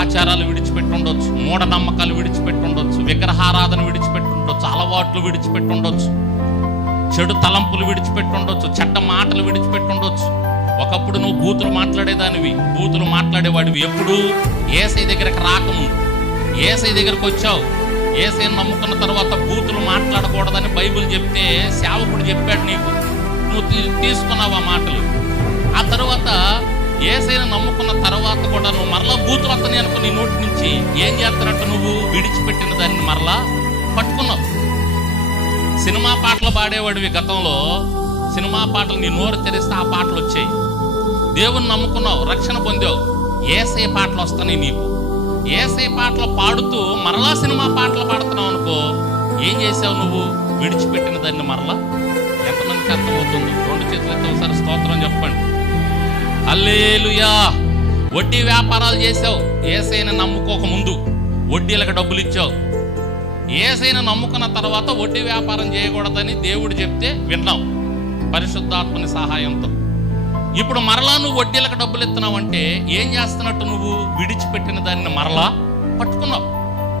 ఆచారాలు విడిచిపెట్టి ఉండొచ్చు, మూఢనమ్మకాలు విడిచిపెట్టి ఉండొచ్చు, విగ్రహారాధన విడిచిపెట్టి ఉండొచ్చు, అలవాట్లు విడిచిపెట్టి ఉండొచ్చు, చెడు తలంపులు విడిచిపెట్టి ఉండొచ్చు, చెడ్డ మాటలు విడిచిపెట్టి ఉండొచ్చు. ఒకప్పుడు నువ్వు బూతులు మాట్లాడేదానివి, బూతులు మాట్లాడేవాడివి. ఎప్పుడు? యేసయ్య దగ్గరికి రాకముందు. యేసయ్య దగ్గరికి వచ్చావు, యేసయ్యను నమ్ముకున్న తర్వాత బూతులు మాట్లాడకూడదని బైబిల్ చెప్తే సేవకుడు చెప్పాడు నీకు, నువ్వు తీసుకున్నావు ఆ మాటలు. ఆ తర్వాత యేసయ్యను నమ్ముకున్న తర్వాత కూడా నువ్వు మరలా బూతులు వస్తాయి అనుకో, నీ నోటి నుంచి ఏం చేస్తున్నట్టు నువ్వు విడిచిపెట్టిన దాన్ని మరలా పట్టుకున్నావు. సినిమా పాటలు పాడేవాడివి గతంలో, సినిమా పాటలు నీ నోరు తెరిస్తే ఆ పాటలు వచ్చాయి. దేవుని నమ్ముకున్నావు, రక్షణ పొందావు, యేసయ్య పాటలు వస్తున్నాయి నీకు. యేసయ్య పాటలు పాడుతూ మరలా సినిమా పాటలు పాడుతున్నావు అనుకో, ఏం చేసావు నువ్వు? విడిచిపెట్టిన దాన్ని మరలా. ఎంతమందికి అర్థమవుతుంది? 2 చేతులతో ఒకసారి స్తోత్రం చెప్పండి. హల్లెలూయా. వడ్డీ వ్యాపారాలు చేసావు యేసయ్యను నమ్ముకోక ముందు, వడ్డీలకు డబ్బులు ఇచ్చావు. యేసయ్యను నమ్ముకున్న తర్వాత వడ్డీ వ్యాపారం చేయకూడదని దేవుడు చెప్తే విన్నావు పరిశుద్ధాత్మని సహాయంతో. ఇప్పుడు మరలా నువ్వు వడ్డీలకు డబ్బులు ఇస్తున్నావు అంటే ఏం చేస్తున్నట్టు? నువ్వు విడిచిపెట్టిన దాన్ని మరలా పట్టుకున్నావు.